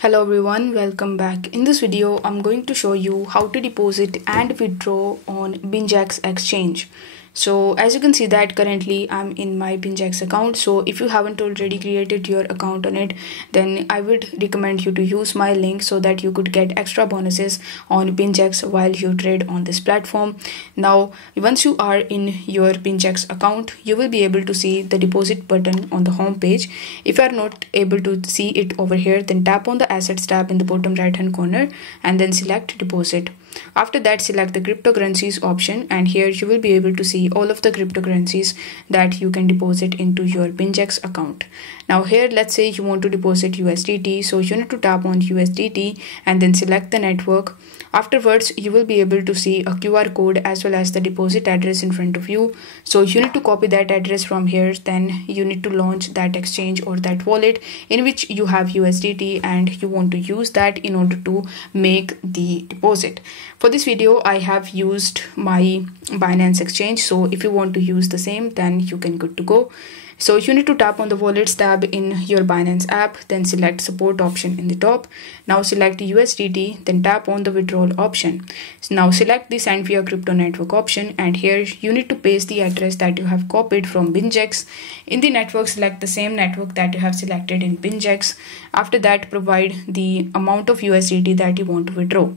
Hello everyone, welcome back. In this video, I'm going to show you how to deposit and withdraw on Bingx exchange. So as you can see that currently I'm in my Bingx account. So if you haven't already created your account on it, then I would recommend you to use my link so that you could get extra bonuses on Bingx while you trade on this platform. Now, once you are in your Bingx account, you will be able to see the deposit button on the home page. If you are not able to see it over here, then tap on the assets tab in the bottom right hand corner and then select deposit. After that, select the cryptocurrencies option, and here you will be able to see all of the cryptocurrencies that you can deposit into your Bingx account. Now here, let's say you want to deposit USDT, so you need to tap on USDT and then select the network. Afterwards, you will be able to see a QR code as well as the deposit address in front of you. So you need to copy that address from here. Then you need to launch that exchange or that wallet in which you have USDT and you want to use that in order to make the deposit. For this video, I have used my Binance exchange. So if you want to use the same, then you can good to go. So you need to tap on the wallets tab in your Binance app, then select support option in the top. Now select USDT, then tap on the withdrawal option. Now select the send via crypto network option, and here you need to paste the address that you have copied from Bingx. In the network, select the same network that you have selected in Bingx. After that, provide the amount of USDT that you want to withdraw.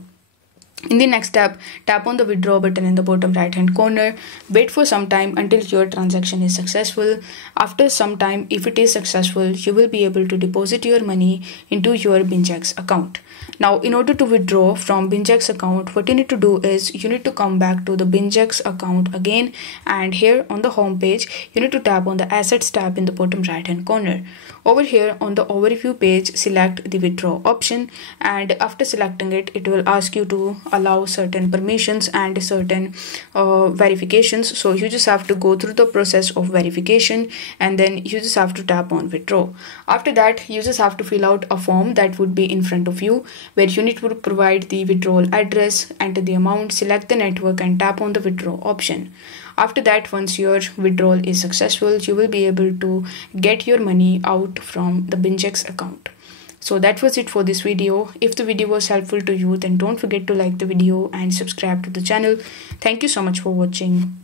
In the next step, tap on the withdraw button in the bottom right hand corner. Wait for some time until your transaction is successful. After some time, if it is successful, you will be able to deposit your money into your Bingx account. Now, in order to withdraw from Bingx account, what you need to do is you need to come back to the Bingx account again, and here on the home page, you need to tap on the assets tab in the bottom right hand corner. Over here on the overview page, select the withdraw option, and after selecting it, it will ask you to allow certain permissions and certain verifications. So you just have to go through the process of verification, and then you just have to tap on withdraw. After that, you just have to fill out a form that would be in front of you, where you need to provide the withdrawal address, enter the amount, select the network, and tap on the withdraw option. After that, once your withdrawal is successful, you will be able to get your money out from the Bingx account. So that was it for this video. If the video was helpful to you, then don't forget to like the video and subscribe to the channel. Thank you so much for watching.